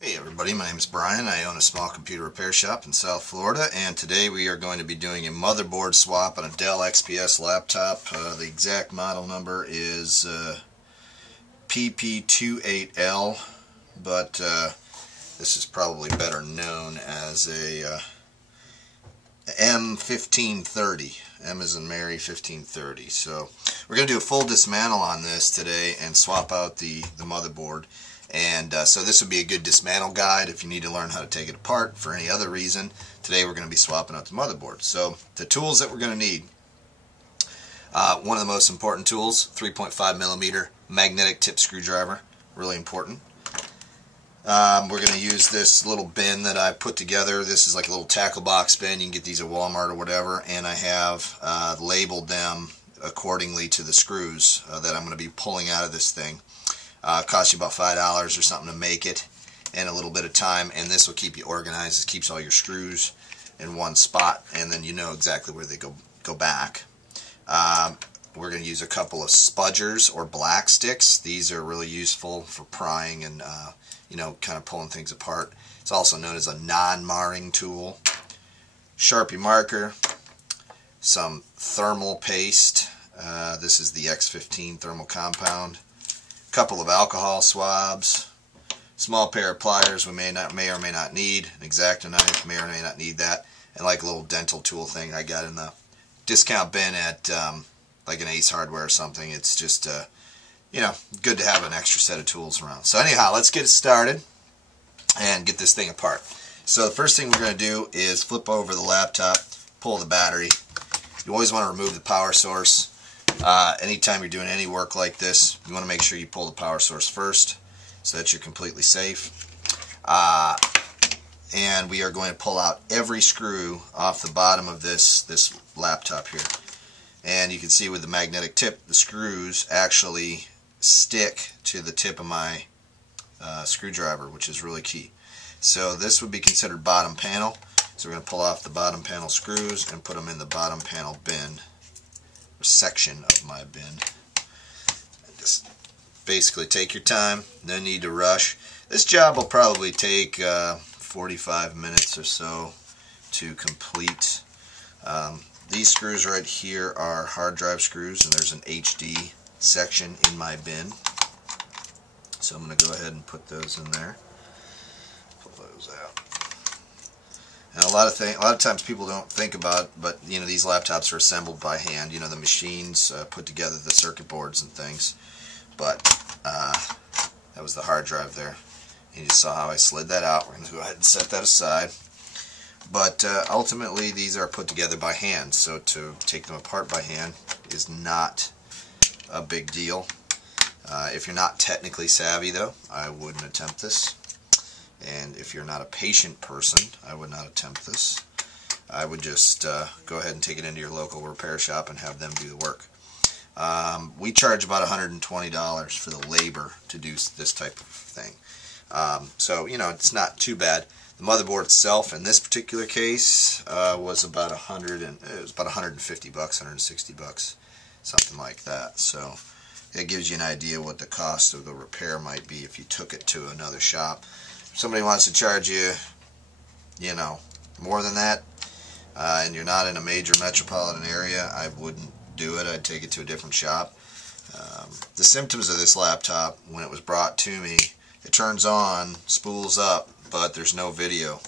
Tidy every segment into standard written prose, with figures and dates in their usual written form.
Hey everybody, my name is Brian. I own a small computer repair shop in South Florida, and today we are going to be doing a motherboard swap on a Dell XPS laptop. The exact model number is PP28L, but this is probably better known as a M1530. M as in Mary 1530. So we're going to do a full dismantle on this today and swap out the motherboard. And so this would be a good dismantle guide if you need to learn how to take it apart for any other reason. Today we're going to be swapping out the motherboard. So the tools that we're going to need, one of the most important tools, 3.5mm magnetic tip screwdriver, really important. We're going to use this little bin that I put together. This is like a little tackle box bin. You can get these at Walmart or whatever, and I have labeled them accordingly to the screws that I'm going to be pulling out of this thing. It costs you about $5 or something to make it, and a little bit of time, and this will keep you organized. It keeps all your screws in one spot, and then you know exactly where they go back. We're going to use a couple of spudgers or black sticks. These are really useful for prying and kind of pulling things apart. It's also known as a non-marring tool. Sharpie marker, some thermal paste. This is the X15 thermal compound. Couple of alcohol swabs, small pair of pliers we may or may not need, an X-Acto knife, may or may not need that, and like a little dental tool thing I got in the discount bin at like an Ace Hardware or something. It's just good to have an extra set of tools around. So anyhow, let's get it started and get this thing apart. So the first thing we're going to do is flip over the laptop, pull the battery. You always want to remove the power source. Anytime you're doing any work like this, you want to make sure you pull the power source first so that you're completely safe. And we are going to pull out every screw off the bottom of this laptop here. And you can see with the magnetic tip, the screws actually stick to the tip of my screwdriver, which is really key. So this would be considered bottom panel. So we're going to pull off the bottom panel screws and put them in the bottom panel bin. Section of my bin. And just basically take your time, no need to rush. This job will probably take 45 minutes or so to complete. These screws right here are hard drive screws, and there's an HD section in my bin. So I'm going to go ahead and put those in there. Pull those out. And a lot of times people don't think about, but these laptops are assembled by hand. The machines put together the circuit boards and things. But that was the hard drive there. You just saw how I slid that out. We're going to go ahead and set that aside. But ultimately, these are put together by hand, so to take them apart by hand is not a big deal. If you're not technically savvy, though, I wouldn't attempt this. And if you're not a patient person, I would not attempt this. I would just go ahead and take it into your local repair shop and have them do the work. We charge about $120 for the labor to do this type of thing. So it's not too bad. The motherboard itself, in this particular case, was about $150, $160, something like that. So it gives you an idea what the cost of the repair might be if you took it to another shop. Somebody wants to charge you, more than that, and you're not in a major metropolitan area, I wouldn't do it. I'd take it to a different shop. The symptoms of this laptop, when it was brought to me, it turns on, spools up, but there's no video.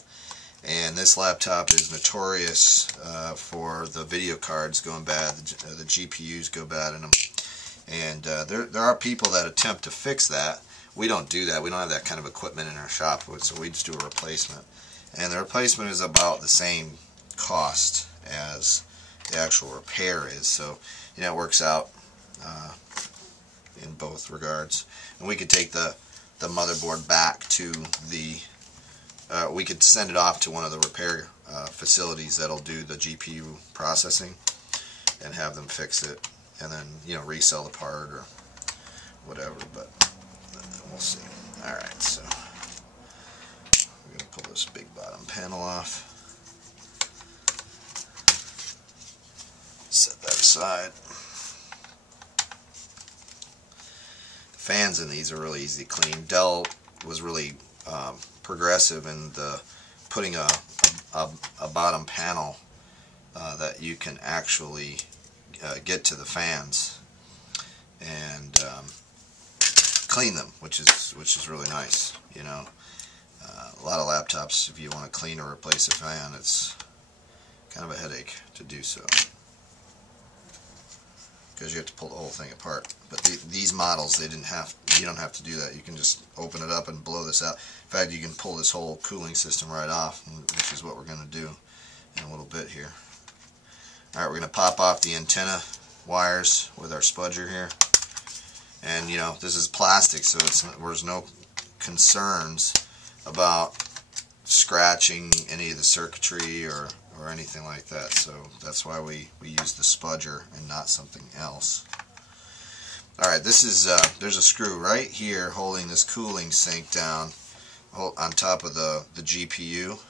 And this laptop is notorious for the video cards going bad, the GPUs go bad in them. And there are people that attempt to fix that. We don't do that. We don't have that kind of equipment in our shop, so we just do a replacement. And the replacement is about the same cost as the actual repair is. So, it works out in both regards. And we could take the motherboard back to we could send it off to one of the repair facilities that'll do the GPU processing and have them fix it, and then, resell the part or whatever, but we'll see. Alright, so we're going to pull this big bottom panel off. Set that aside. The fans in these are really easy to clean. Dell was really progressive in the putting a bottom panel that you can actually get to the fans and clean them, which is really nice. You know, a lot of laptops, if you want to clean or replace a fan, it's kind of a headache to do so, because you have to pull the whole thing apart. But these models, you don't have to do that. You can just open it up and blow this out. In fact, you can pull this whole cooling system right off, which is what we're going to do in a little bit here. Alright, we're going to pop off the antenna wires with our spudger here. And you know, this is plastic, so there's no concerns about scratching any of the circuitry or anything like that. So that's why we use the spudger and not something else. Alright, this is there's a screw right here holding this cooling sink down on top of the GPU.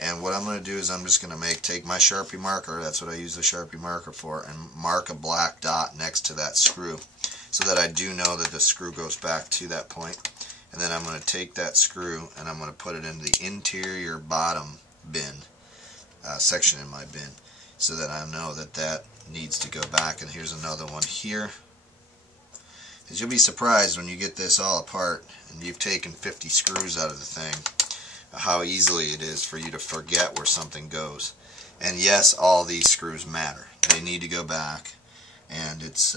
And what I'm going to do is I'm just going to take my Sharpie marker, that's what I use the Sharpie marker for, and mark a black dot next to that screw, so that I do know that the screw goes back to that point. And then I'm going to take that screw and I'm going to put it in the interior bottom bin, section in my bin, so that I know that that needs to go back. And here's another one here. Because you'll be surprised when you get this all apart and you've taken 50 screws out of the thing, how easily it is for you to forget where something goes. And yes, all these screws matter. They need to go back, and it's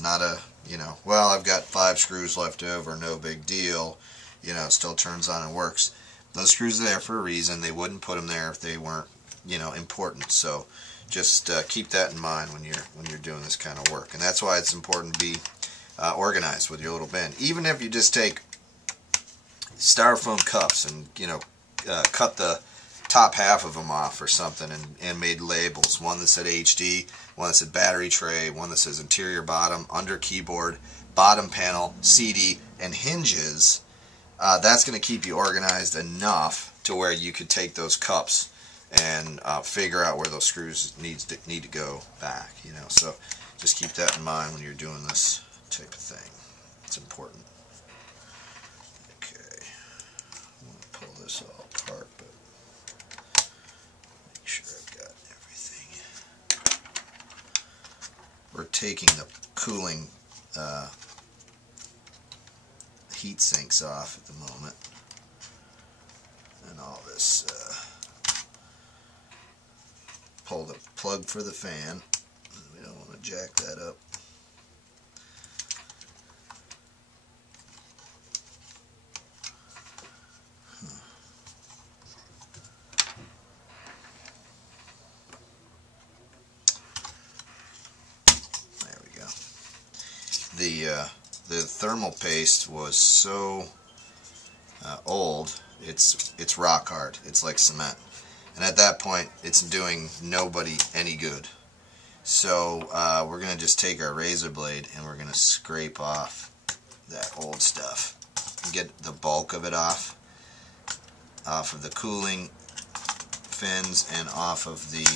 not a, you know, well, I've got 5 screws left over, no big deal, you know, it still turns on and works. Those screws are there for a reason. They wouldn't put them there if they weren't, you know, important. So just keep that in mind when you're doing this kind of work. And that's why it's important to be organized with your little bin. Even if you just take styrofoam cups and, you know, cut the top half of them off or something and made labels. One that said HD, one that said battery tray, one that says interior bottom, under keyboard, bottom panel, CD, and hinges. That's going to keep you organized enough to where you could take those cups and figure out where those screws need to go back. You know, so just keep that in mind when you're doing this type of thing. It's important. Pull this all apart, but make sure I've got everything. We're taking the cooling heat sinks off at the moment, and all this. Pull the plug for the fan. We don't want to jack that up. The thermal paste was so old, it's rock hard. It's like cement, and at that point it's doing nobody any good. So we're going to just take our razor blade and we're going to scrape off that old stuff and get the bulk of it off of the cooling fins and off of the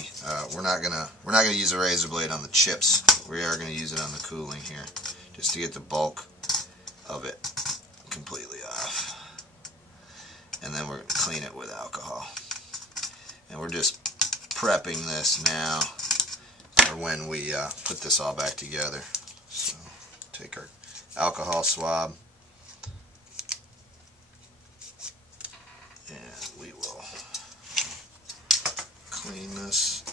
we're not gonna use a razor blade on the chips. We are going to use it on the cooling here, just to get the bulk of it completely off. And then we're going to clean it with alcohol. And we're just prepping this now for when we put this all back together. So take our alcohol swab and we will clean this,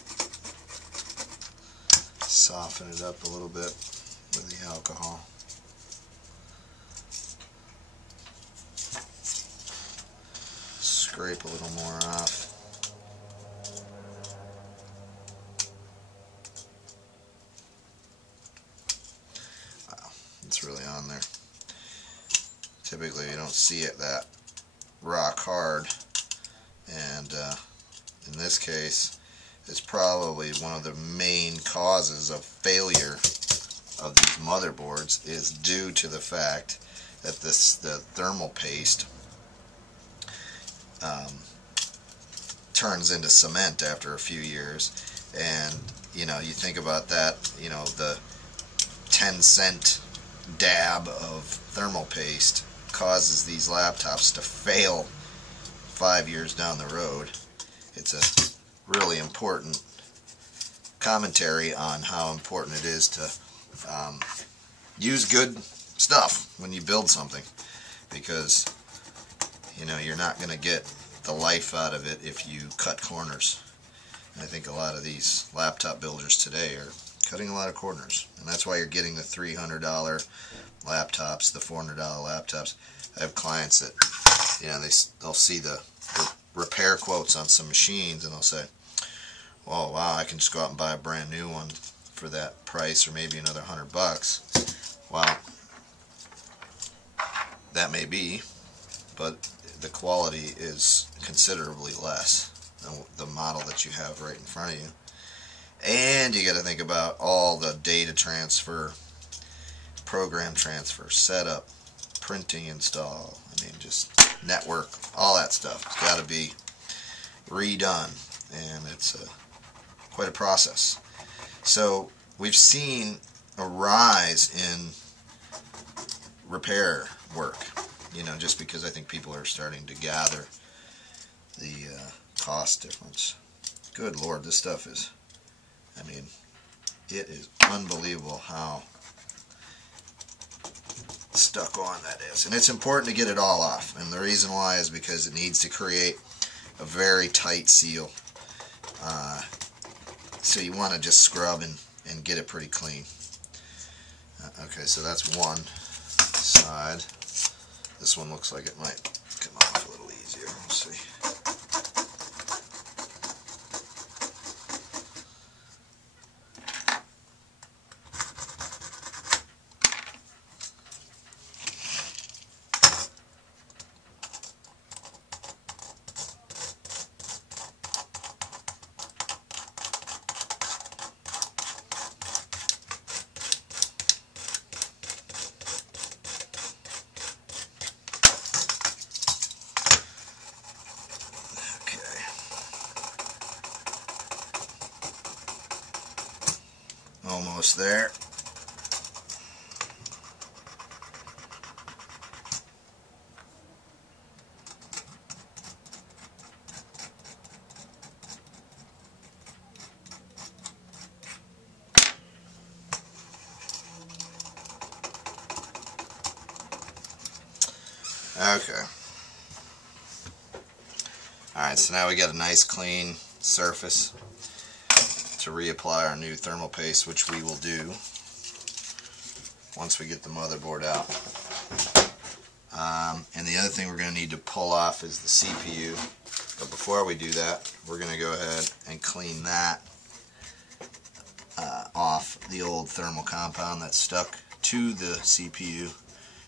soften it up a little bit with the alcohol. Scrape a little more off. Wow, it's really on there. Typically you don't see it that rock hard, and in this case it's probably one of the main causes of failure of these motherboards is due to the fact that the thermal paste turns into cement after a few years. And you know, you think about that, you know, the 10-cent dab of thermal paste causes these laptops to fail 5 years down the road. It's a really important commentary on how important it is to use good stuff when you build something, because you know you're not going to get the life out of it if you cut corners. And I think a lot of these laptop builders today are cutting a lot of corners, and that's why you're getting the $300 laptops, the $400 laptops. I have clients that, you know, they'll see the repair quotes on some machines, and they'll say, "Oh wow, I can just go out and buy a brand new one for that price, or maybe another $100." Well, that may be, but the quality is considerably less than the model that you have right in front of you. And you got to think about all the data transfer, program transfer, setup, printing, install, I mean just network, all that stuff. It's got to be redone, and it's quite a process. So we've seen a rise in repair work, you know, just because I think people are starting to gather the cost difference. Good Lord, this stuff is, I mean, it is unbelievable how stuck on that is. And it's important to get it all off, and the reason why is because it needs to create a very tight seal. So you want to just scrub and get it pretty clean. Okay, so that's one side. This one looks like it might come off a little easier. Let's see. Almost there. Okay. Alright, so now we got a nice clean surface to reapply our new thermal paste, which we will do once we get the motherboard out. And the other thing we're going to need to pull off is the CPU. But before we do that, we're going to go ahead and clean that off, the old thermal compound that's stuck to the CPU,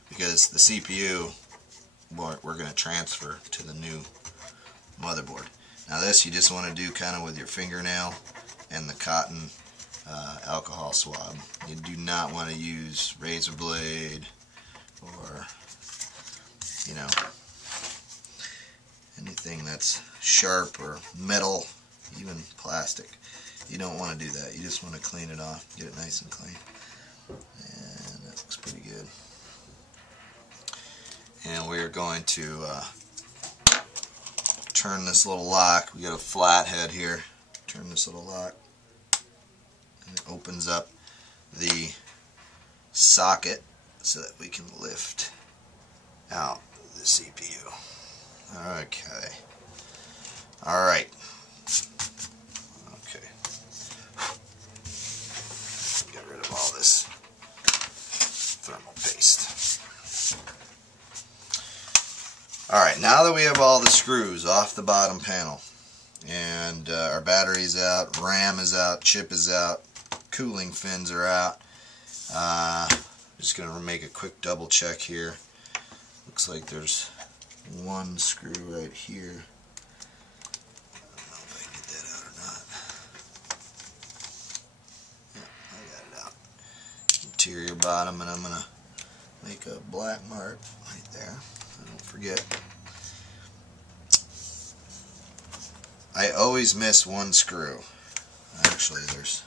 because the CPU we're going to transfer to the new motherboard. Now this you just want to do kind of with your fingernail and the cotton alcohol swab. You do not want to use razor blade or, you know, anything that's sharp or metal, even plastic. You don't want to do that. You just want to clean it off, get it nice and clean. And that looks pretty good. And we're going to turn this little lock. We got a flat head here. Turn this little lock, and it opens up the socket so that we can lift out the CPU. Okay. Alright. Okay. Get rid of all this thermal paste. Alright, now that we have all the screws off the bottom panel, and our battery's out, RAM is out, chip is out, cooling fins are out, just going to make a quick double check here. Looks like there's one screw right here. I don't know if I can get that out or not. Yeah, I got it out. Interior bottom, and I'm going to make a black mark right there. Don't forget. I always miss one screw. Actually, there's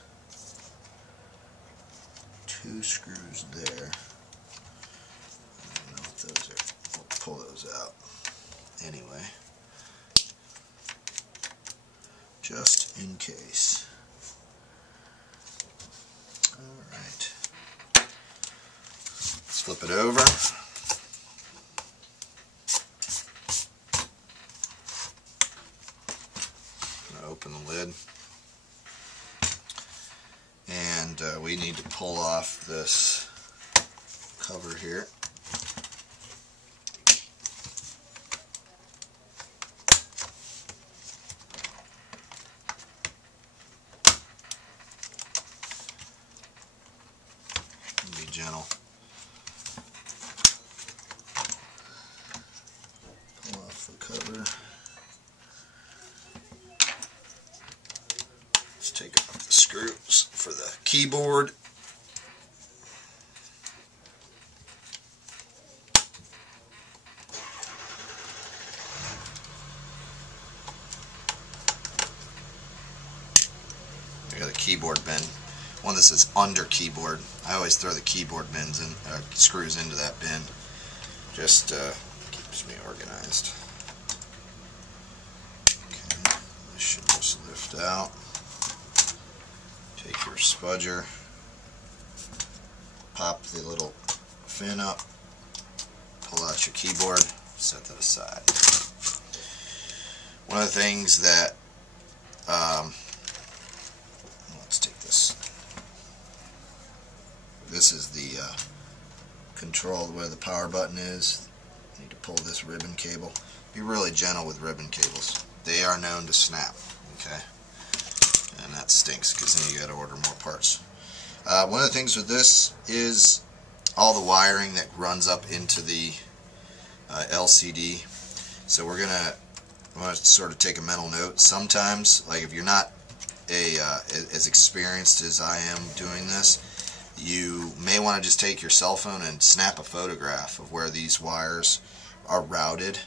two screws there. I don't know if those are pull those out anyway, just in case. Alright, let's flip it over. Open the lid, and we need to pull off this cover here. Be gentle. Pull off the cover. Let's take off the screws for the keyboard. I got a keyboard bin. One that says under keyboard. I always throw the keyboard bins and screws into that bin. Just keeps me organized. Okay, this should just lift out. Take your spudger, pop the little fin up, pull out your keyboard, set that aside. One of the things that, let's take this. This is the control where the power button is. You need to pull this ribbon cable. Be really gentle with ribbon cables. They are known to snap. Okay. And that stinks because then you got to order more parts. One of the things with this is all the wiring that runs up into the LCD. So we're gonna want to sort of take a mental note. Sometimes, like if you're not as experienced as I am doing this, you may want to just take your cell phone and snap a photograph of where these wires are routed.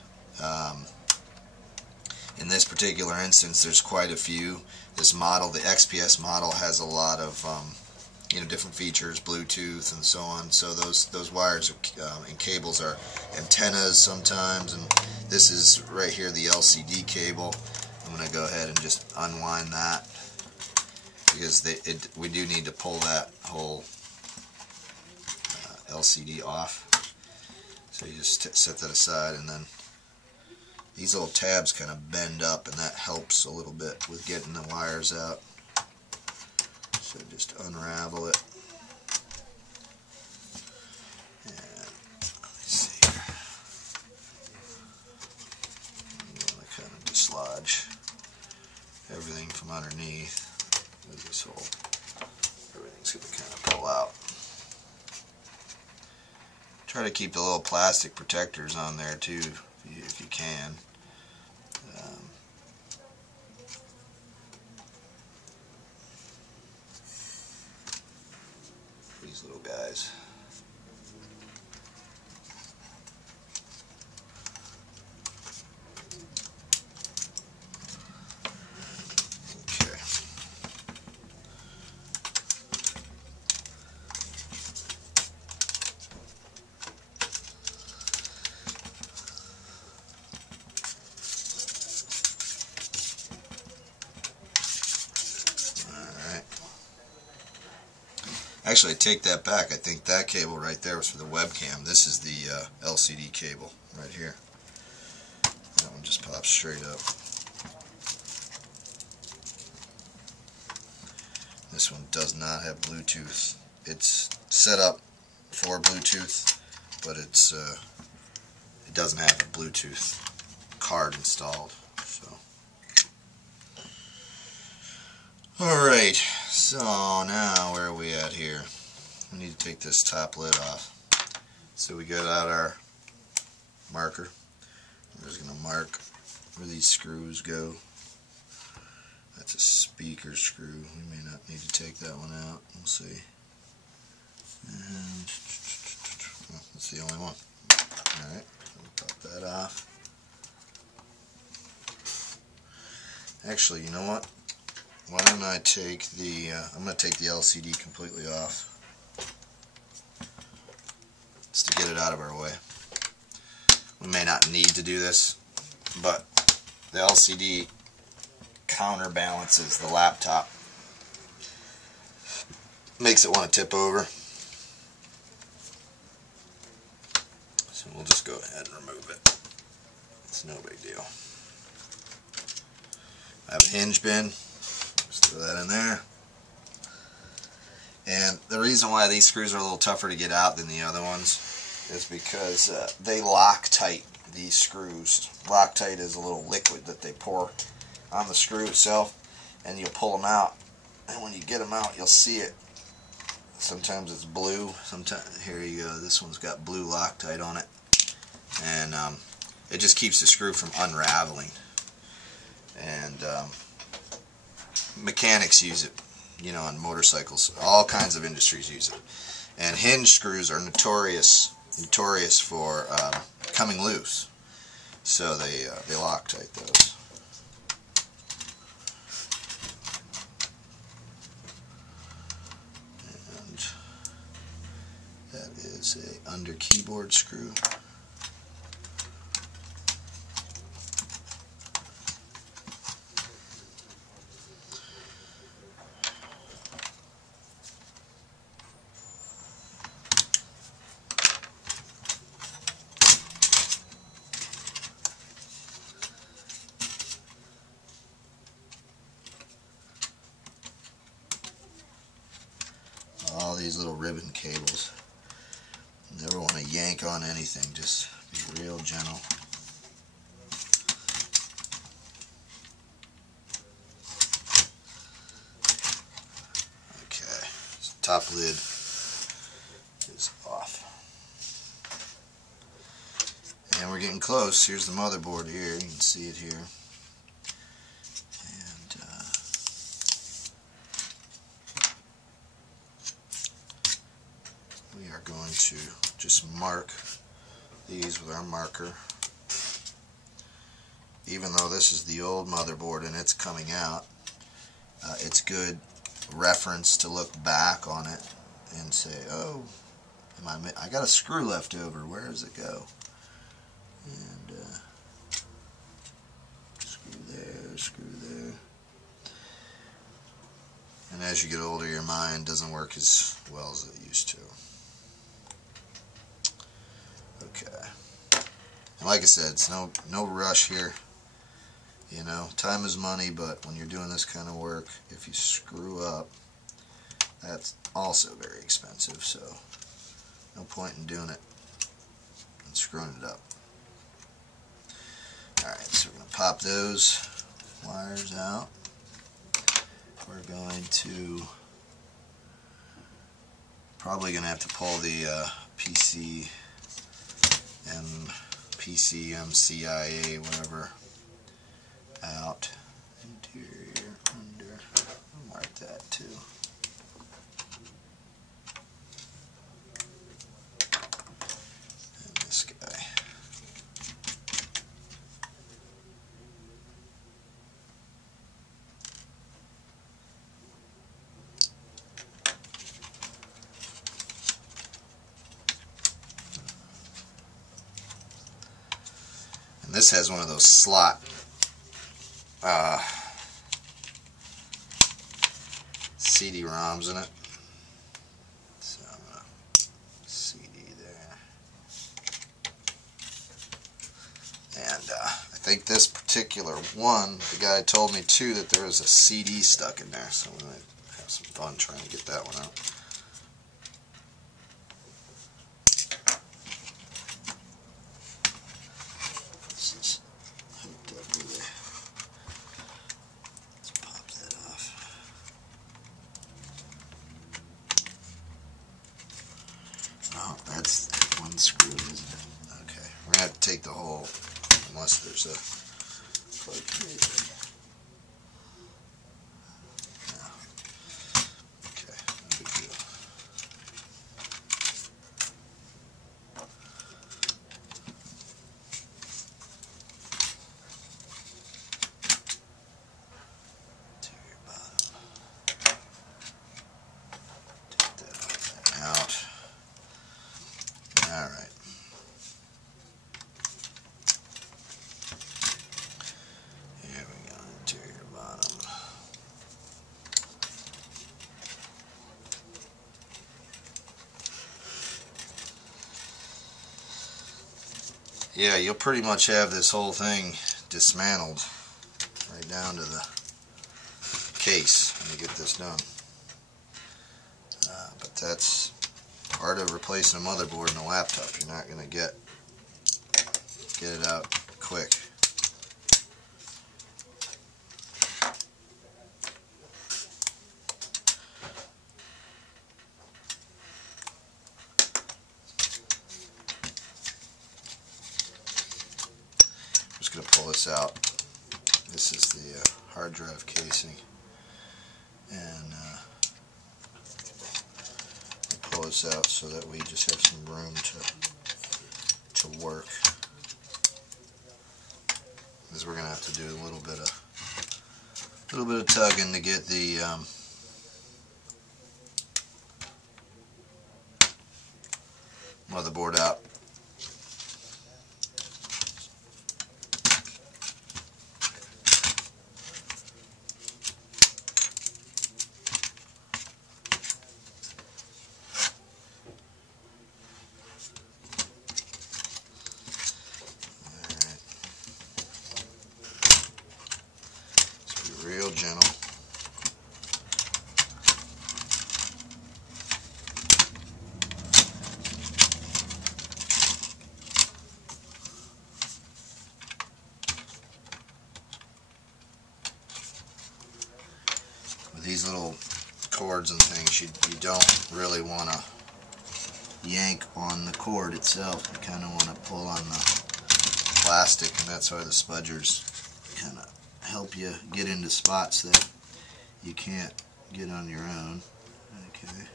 In this particular instance, there's quite a few. This model, the XPS model, has a lot of different features, Bluetooth and so on. So those wires and cables are antennas sometimes, and this is right here the LCD cable. I'm going to go ahead and just unwind that because we do need to pull that whole LCD off. So you just set that aside, and then these little tabs kind of bend up, and that helps a little bit with getting the wires out. So just unravel it. And let's see here. You want to kind of dislodge everything from underneath with this hole. Everything's going to kind of pull out. Try to keep the little plastic protectors on there too, if you can. These little guys. Okay. Actually, I take that back. I think that cable right there was for the webcam. This is the LCD cable right here. That one just pops straight up. This one does not have Bluetooth. It's set up for Bluetooth, but it doesn't have a Bluetooth card installed. So, all right. So now where are we at here? We need to take this top lid off. So we got out our marker. We're just going to mark where these screws go. That's a speaker screw. We may not need to take that one out. We'll see. And well, that's the only one. Alright, we'll pop that off. Actually, you know what? Why don't I take the, I'm going to take the LCD completely off, just to get it out of our way. One You may not need to do this, but the LCD counterbalances the laptop. Makes it want to tip over. So we'll just go ahead and remove it. It's no big deal. I have a hinge bin. Just throw that in there. And the reason why these screws are a little tougher to get out than the other ones is because they Loctite these screws. Loctite is a little liquid that they pour on the screw itself, and you'll pull them out, and when you get them out you'll see it. Sometimes it's blue, sometimes, here you go, this one's got blue Loctite on it, and it just keeps the screw from unraveling. And mechanics use it, you know, on motorcycles. All kinds of industries use it. And hinge screws are notorious for coming loose, so they Loctite those. And that is a under keyboard screw. All these little ribbon cables. Never want to yank on anything, just be real gentle. Okay, so top lid is off. And we're getting close. Here's the motherboard here, you can see it here. We are going to just mark these with our marker. Even though this is the old motherboard and it's coming out, it's good reference to look back on it and say, oh, I got a screw left over, where does it go? And screw there, screw there. And as you get older, your mind doesn't work as well as it used to. Okay. And like I said, it's no rush here. You know, time is money, but when you're doing this kind of work, if you screw up, that's also very expensive, so no point in doing it and screwing it up. Alright, so we're going to pop those wires out. We're going to probably going to have to pull the PC MCIA, whatever, out. Interior, under, I'll mark that too. And this guy. And this has one of those slot cd-roms in it. So I'm going to CD there. And I think this particular one, the guy told me too that there was a CD stuck in there, so we might have some fun trying to get that one out. This is hooked up with a, let's pop that off. Oh, that's one screw, isn't it? Okay, we're going to have to take the whole, unless there's a plug here. No. Okay, no big deal. Interior bottom. Take that out. Alright. yeah, you'll pretty much have this whole thing dismantled right down to the case when you get this done. But that's part of replacing a motherboard in a laptop. You're not going to get it out quick. I'm just going to pull this out. This is the hard drive casing, and pull this out so that we just have some room to work. Because we're going to have to do a little bit of tugging to get the motherboard out. Real gentle. With these little cords and things, you don't really want to yank on the cord itself. You kind of want to pull on the plastic, and that's why the spudgers kind of help you get into spots that you can't get on your own. Okay.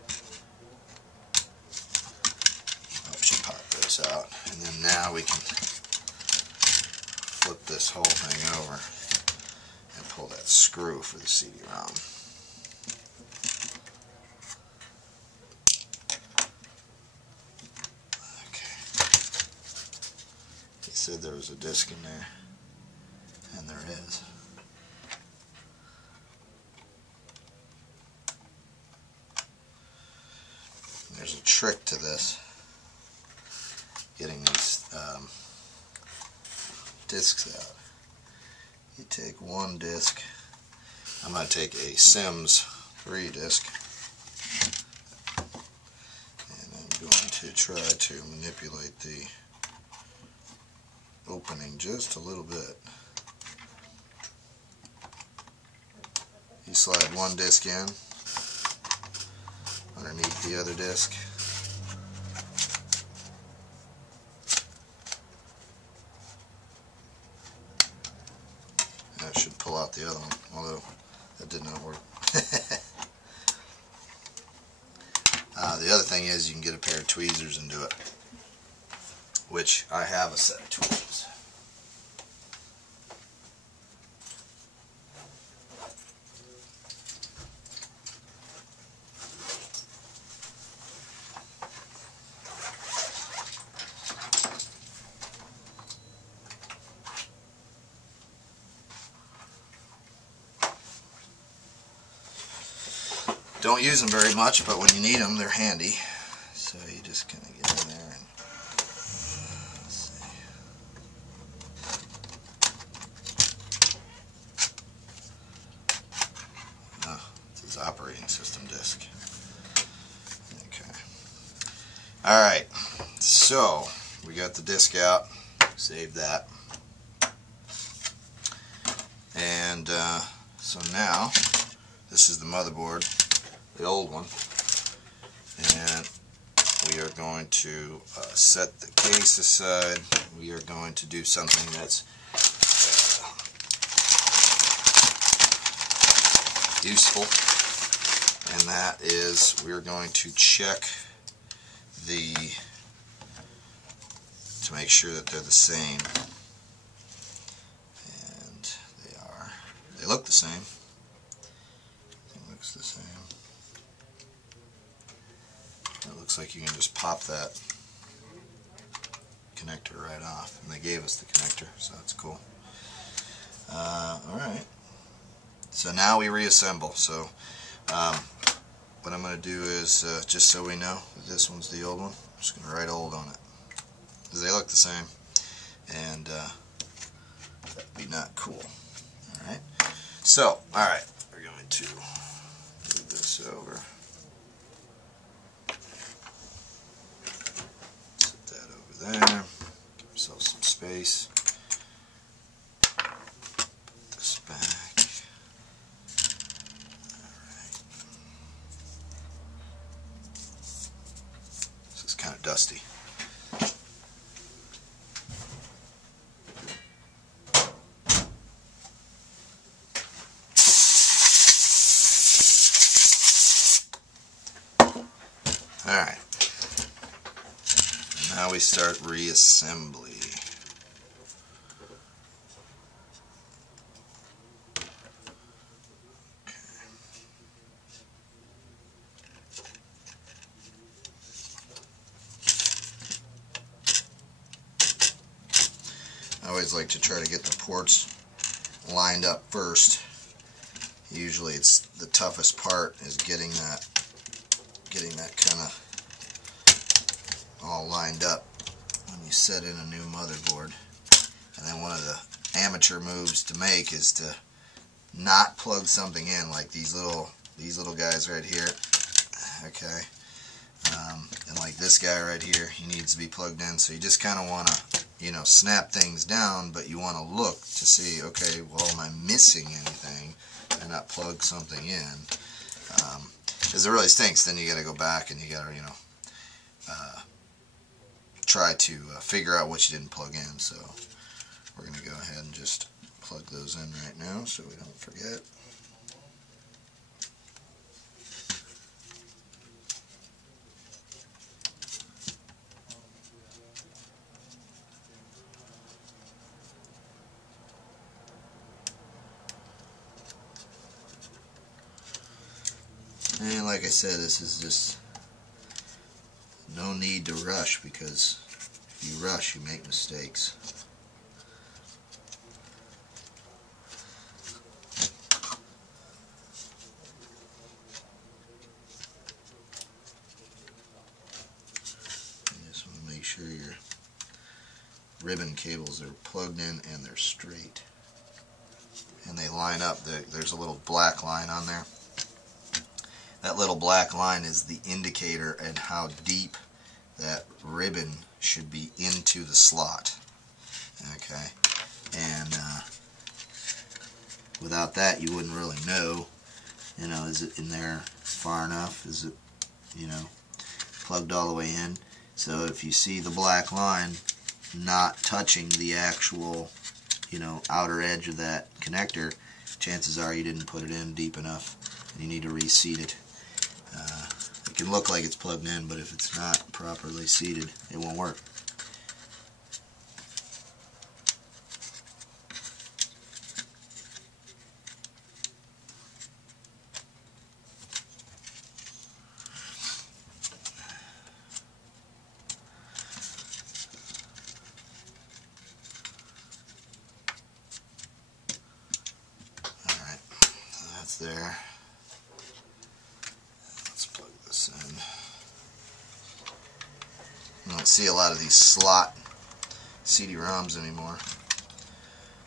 Helps you pop this out, and then now we can flip this whole thing over and pull that screw for the CD-ROM. Okay. He said there was a disc in there, and there is. There's a trick to this, getting these discs out. You take one disc. I'm going to take a Sims 3 disc, and I'm going to try to manipulate the opening just a little bit. You slide one disc in underneath the other disc. That should pull out the other one, although that did not work. The other thing is you can get a pair of tweezers and do it, which I have a set of tweezers. Don't use them very much, but when you need them, they're handy. So you just kind of get in there and let's see. Oh, it's his operating system disk. Okay. All right. So we got the disk out. Save that. And so now this is the motherboard, the old one, and we are going to set the case aside. We are going to do something that's useful, and that is we're going to check to make sure that they're the same, and they are. They look the same. It looks the same. It looks like you can just pop that connector right off, and they gave us the connector, so that's cool. Alright, so now we reassemble. So what I'm going to do is, just so we know, this one's the old one, I'm just going to write old on it, because they look the same. and that'd be not cool. Alright, so, alright, we're going to move this over. Set that over there. Give ourselves some space. Put this back. Alright. This is kind of dusty. Alright, now we start reassembly. Okay. I always like to try to get the ports lined up first. Usually it's the toughest part is getting that kind of all lined up when you set in a new motherboard. And then one of the amateur moves to make is to not plug something in, like these little guys right here. Okay, and like this guy right here, he needs to be plugged in. So you just kind of want to, you know, snap things down, but you want to look to see, okay, well, am I missing anything, and not plug something in. Because it really stinks. Then you got to go back and you got to, you know, try to figure out what you didn't plug in. So we're going to go ahead and just plug those in right now so we don't forget. And like I said, this is just no need to rush, because if you rush, you make mistakes. You just want to make sure your ribbon cables are plugged in and they're straight. And they line up. There's a little black line on there. That little black line is the indicator and how deep that ribbon should be into the slot. Okay, and without that, you wouldn't really know. You know, is it in there far enough? Is it, you know, plugged all the way in? So if you see the black line not touching the actual, you know, outer edge of that connector, chances are you didn't put it in deep enough, and you need to reseat it. It can look like it's plugged in, but if it's not properly seated, it won't work. Alright, so that's there. You don't see a lot of these slot CD-ROMs anymore.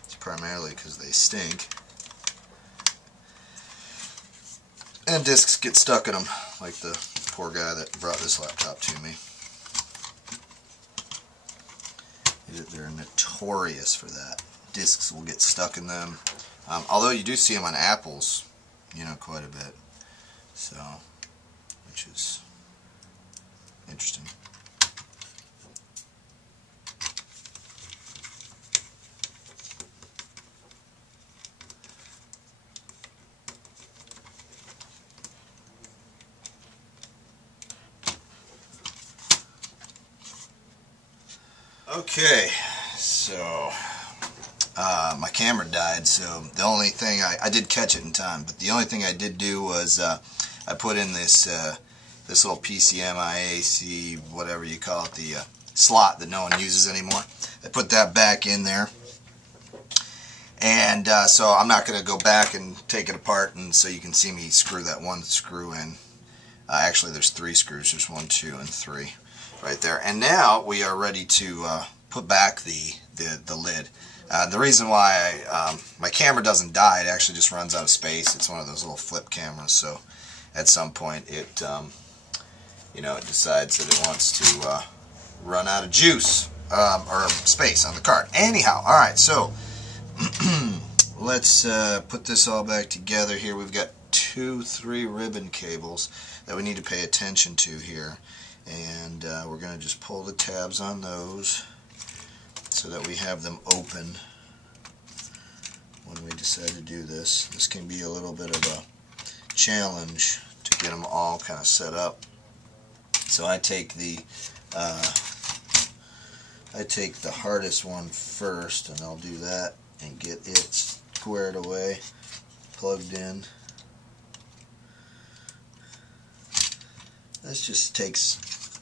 It's primarily because they stink. And discs get stuck in them, like the poor guy that brought this laptop to me. They're notorious for that. Discs will get stuck in them. Although you do see them on Apples, you know, quite a bit. So, which is interesting. Okay, so my camera died, so the only thing I did catch it in time, but the only thing I did do was I put in this this little PCMIAC, whatever you call it, the slot that no one uses anymore. I put that back in there, and so I'm not going to go back and take it apart, and so you can see me screw that one screw in. Actually, there's 3 screws. There's 1, 2, and 3 right there. And now we are ready to put back the lid. The reason why my camera doesn't die, it actually just runs out of space. It's one of those little flip cameras, so at some point it you know, it decides that it wants to run out of juice or space on the card. Anyhow, all right, so let's put this all back together here. We've got 3 ribbon cables that we need to pay attention to here, and we're going to just pull the tabs on those so that we have them open when we decide to do this. This can be a little bit of a challenge to get them all kind of set up. So I take the hardest one first, and I'll do that and get it squared away, plugged in. This just takes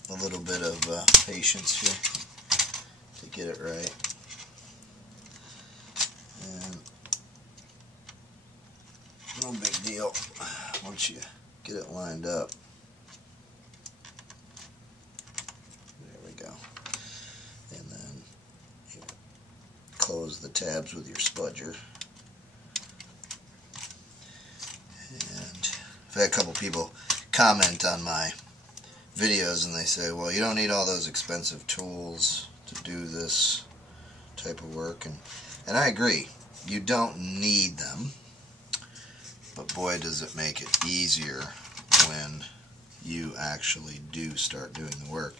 a little bit of patience here to get it right. And no big deal once you get it lined up. There we go. And then you close the tabs with your spudger. And I've had a couple people comment on my videos and they say, well, you don't need all those expensive tools to do this type of work, and I agree, you don't need them, but boy does it make it easier when you actually do start doing the work.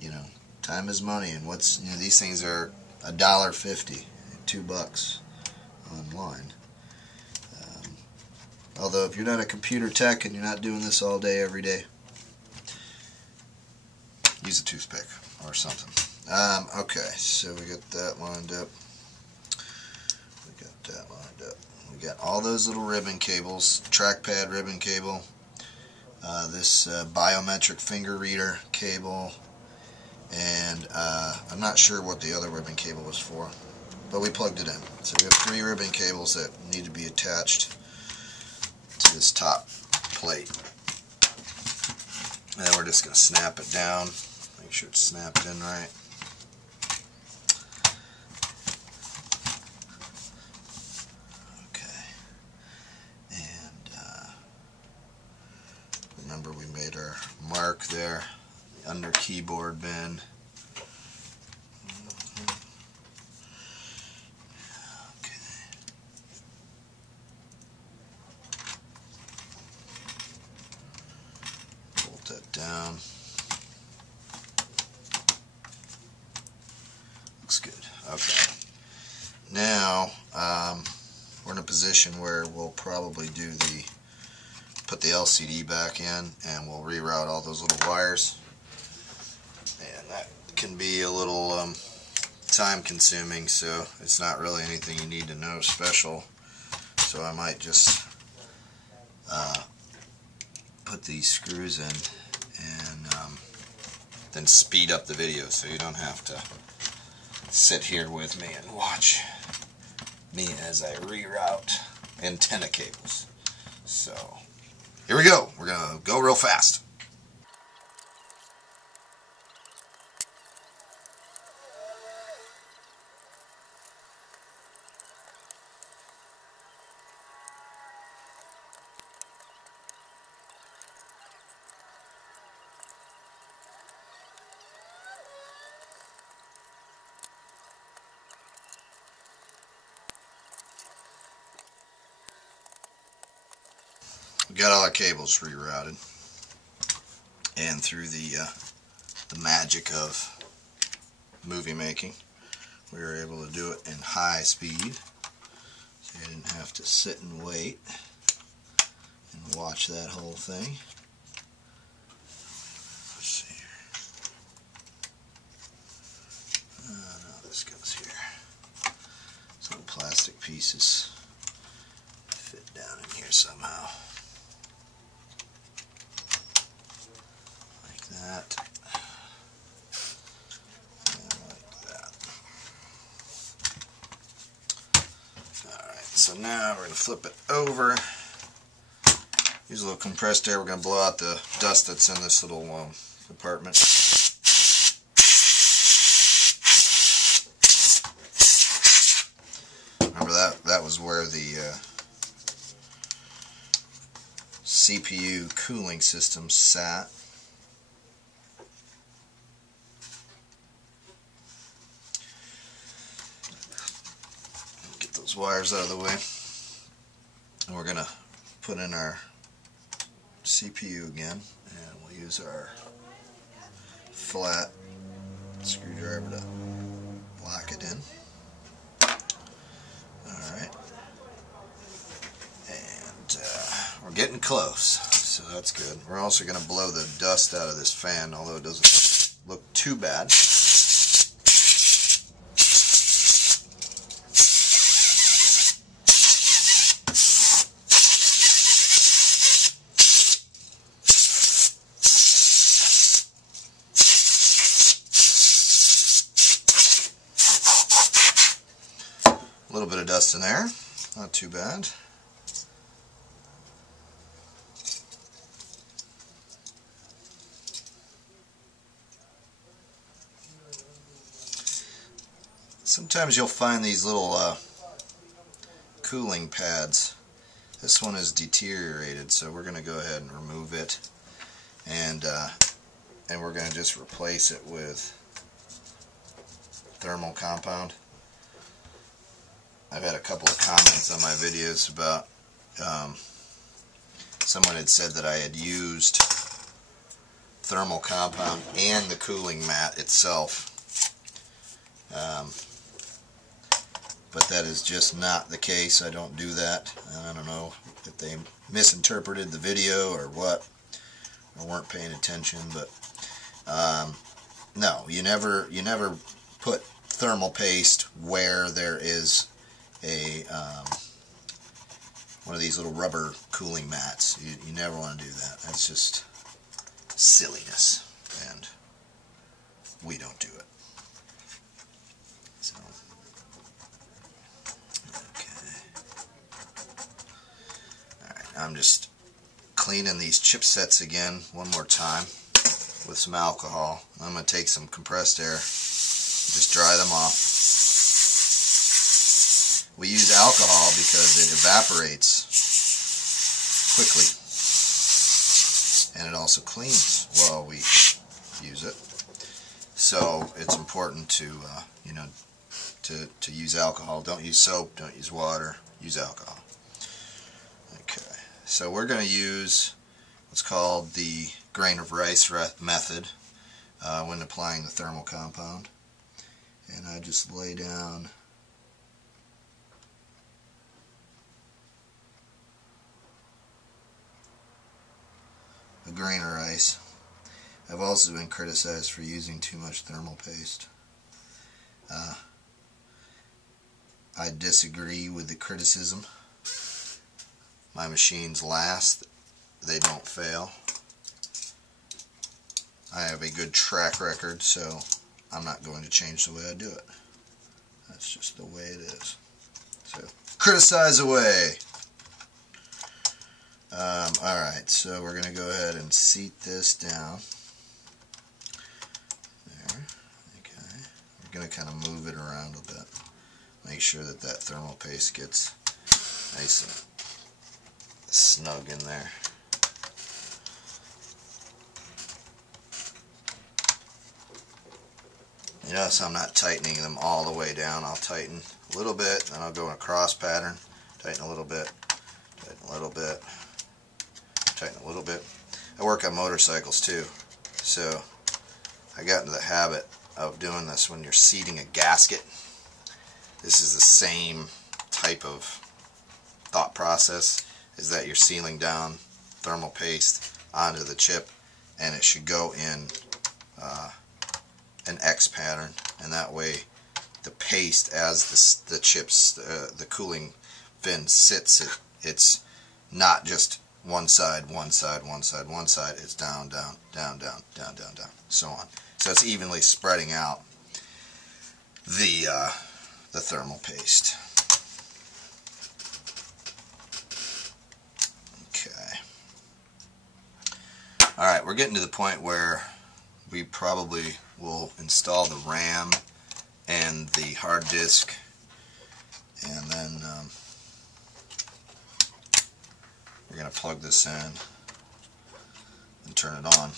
You know, time is money, and what's, you know, these things are $1.50, $2 online. Although if you're not a computer tech and you're not doing this all day every day, use a toothpick or something. Okay, so we got that lined up. We got all those little ribbon cables, trackpad ribbon cable, this biometric finger reader cable, and I'm not sure what the other ribbon cable was for, but we plugged it in. So we have 3 ribbon cables that need to be attached to this top plate. And then we're just going to snap it down, make sure it's snapped in right. Okay. And remember we made our mark there, the under keyboard bin. That down. Looks good. Okay. Now we're in a position where we'll probably put the LCD back in, and we'll reroute all those little wires. And that can be a little time consuming, so it's not really anything you need to know special. So I might just put these screws in and then speed up the video so you don't have to sit here with me and watch me as I reroute antenna cables. So here we go. We're gonna go real fast. We got all our cables rerouted, and through the magic of movie making, we were able to do it in high speed, so you didn't have to sit and wait and watch that whole thing. Let's see here. No, this goes here. Some plastic pieces fit down in here somehow. That and like that. Alright, so now we're going to flip it over. Use a little compressed air. We're going to blow out the dust that's in this little compartment. CPU cooling system sat. Get those wires out of the way. And we're going to put in our CPU again, and we'll use our flat screwdriver to lock it in. Alright. And we're getting close, so that's good. We're also going to blow the dust out of this fan, although it doesn't look too bad. A little bit of dust in there, not too bad. Sometimes you'll find these little cooling pads. This one is deteriorated, so we're going to go ahead and remove it, and we're going to just replace it with thermal compound. I've had a couple of comments on my videos about someone had said that I had used thermal compound and the cooling mat itself, but that is just not the case. I don't do that. I don't know if they misinterpreted the video or what, or weren't paying attention, but no, you never put thermal paste where there is a one of these little rubber cooling mats. You never want to do that. That's just silliness, and we don't do it. So, okay. Alright, I'm just cleaning these chipsets again one more time with some alcohol. I'm going to take some compressed air, just dry them off. We use alcohol because it evaporates quickly, and it also cleans while we use it. So it's important to to use alcohol. Don't use soap. Don't use water. Use alcohol. Okay. So we're going to use what's called the grain of rice method when applying the thermal compound, and I just lay down a grain of rice. I've also been criticized for using too much thermal paste. I disagree with the criticism. My machines last. They don't fail. I have a good track record, so I'm not going to change the way I do it. That's just the way it is. So, criticize away! Alright, so we're going to go ahead and seat this down. There. Okay. We're going to kind of move it around a bit. Make sure that that thermal paste gets nice and snug in there. You notice I'm not tightening them all the way down. I'll tighten a little bit, then I'll go in a cross pattern, tighten a little bit, tighten a little bit, tighten a little bit. I work on motorcycles too, so I got into the habit of doing this when you're seating a gasket. This is the same type of thought process, is that you're sealing down thermal paste onto the chip, and it should go in an X pattern, and that way the paste, as the chips, the cooling fin sits, it's not just one side, one side, one side, one side. It's down, down, down, down, down, down, down, so on. So it's evenly spreading out the thermal paste. Okay. Alright, we're getting to the point where we probably will install the RAM and the hard disk, and then we're going to plug this in. and turn it on.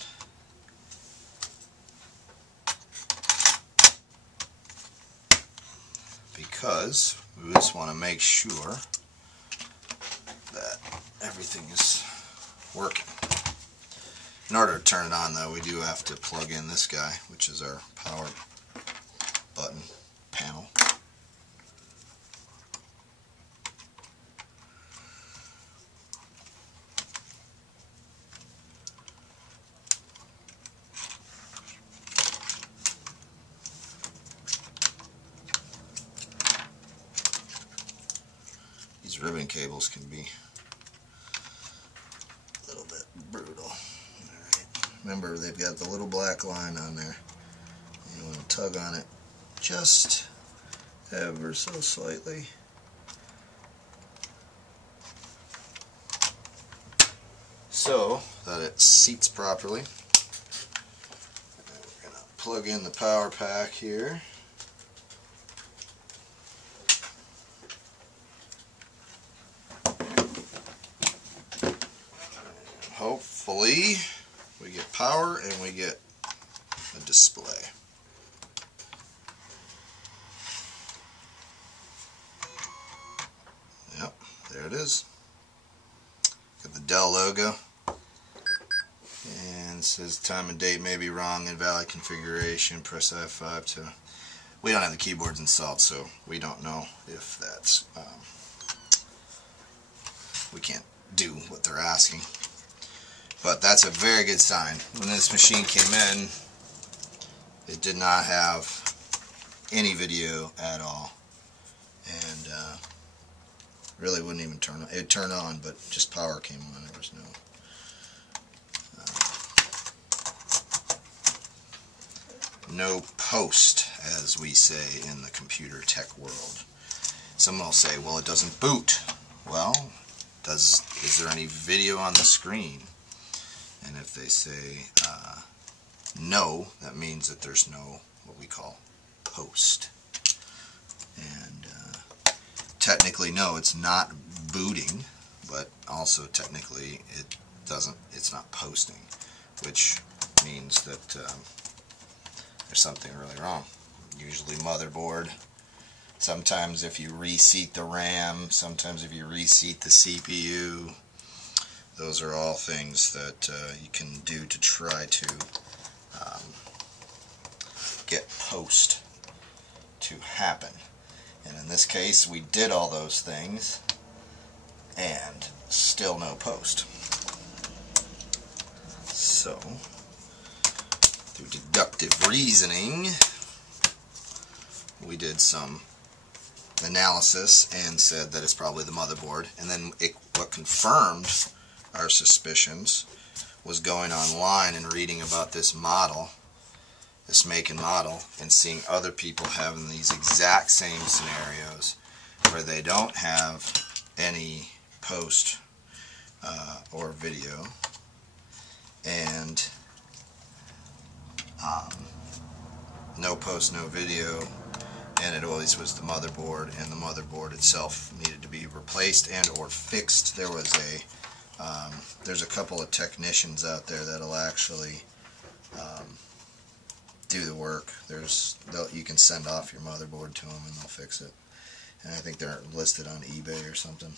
Because we just want to make sure that everything is working. In order to turn it on, though, we do have to plug in this guy, which is our power button panel. These ribbon cables can be a little bit brutal. Alright. Remember, they've got the little black line on there. You want to tug on it just ever so slightly. So that it seats properly. And we're going to plug in the power pack here. Hopefully we get power and we get a display. Yep, there it is. Got the Dell logo. And it says time and date may be wrong, invalid configuration, press F5 to... We don't have the keyboards installed, so we don't know if that's... we can't do what they're asking. But that's a very good sign. When this machine came in, it did not have any video at all. And really wouldn't even turn on. It turned on, but just power came on. There was no post, as we say in the computer tech world. Someone will say, well, it doesn't boot. Well, is there any video on the screen? And if they say no, that means that there's no what we call post. And technically, no, it's not booting, but also technically it's not posting, which means that there's something really wrong. Usually motherboard. Sometimes if you reseat the RAM, sometimes if you reseat the CPU, those are all things that you can do to try to get post to happen. And in this case, we did all those things and still no post. So, through deductive reasoning, we did some analysis and said that it's probably the motherboard. And then what confirmed our suspicions was going online and reading about this model, this make and model, and seeing other people having these exact same scenarios where they don't have any post or video, and no post, no video, and it always was the motherboard, and the motherboard itself needed to be replaced and or fixed. There was there's a couple of technicians out there that'll actually do the work. You can send off your motherboard to them and they'll fix it. And I think they're listed on eBay or something.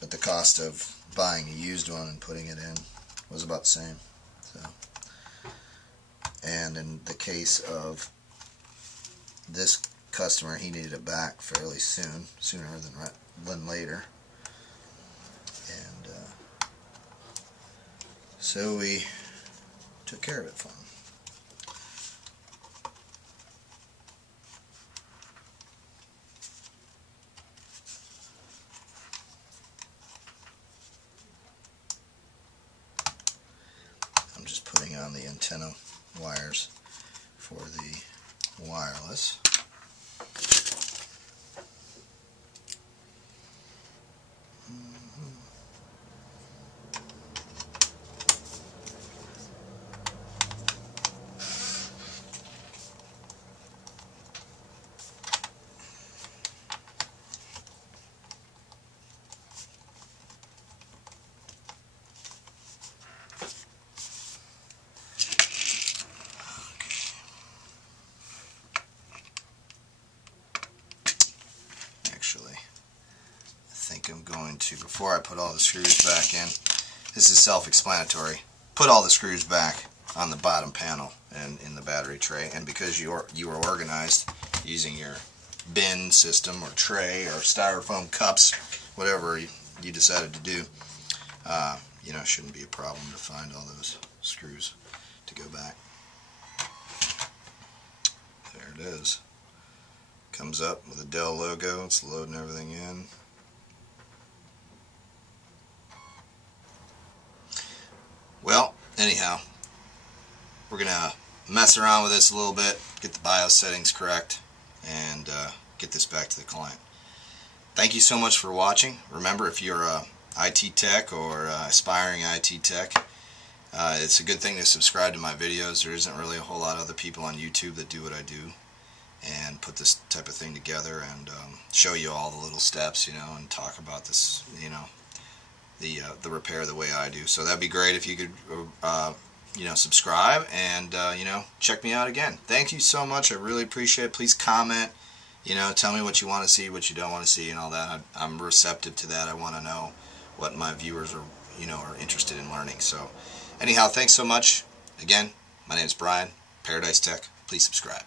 But the cost of buying a used one and putting it in was about the same. So, and in the case of this customer, he needed it back fairly soon, sooner than later. And so we took care of it for him. I'm just putting on the antenna wires for the wireless. think I'm going to, before I put all the screws back in, this is self-explanatory, put all the screws back on the bottom panel and in the battery tray. And because you are organized using your bin system or tray or styrofoam cups, whatever you decided to do, you know, it shouldn't be a problem to find all those screws to go back. There it is. Comes up with a Dell logo. It's loading everything in. Well, anyhow, we're gonna mess around with this a little bit, get the BIOS settings correct, and get this back to the client. Thank you so much for watching. Remember, if you're a IT tech or aspiring IT tech, it's a good thing to subscribe to my videos. There isn't really a whole lot of other people on YouTube that do what I do and put this type of thing together and show you all the little steps, you know, and talk about this, you know, the repair the way I do. So that'd be great if you could you know, subscribe and you know, check me out again. Thank you so much. I really appreciate it. Please comment, you know, tell me what you want to see, what you don't want to see, and all that. I'm receptive to that. I want to know what my viewers are, you know, are interested in learning. So anyhow, thanks so much. Again, my name is Brian, Paradise Tech. Please subscribe.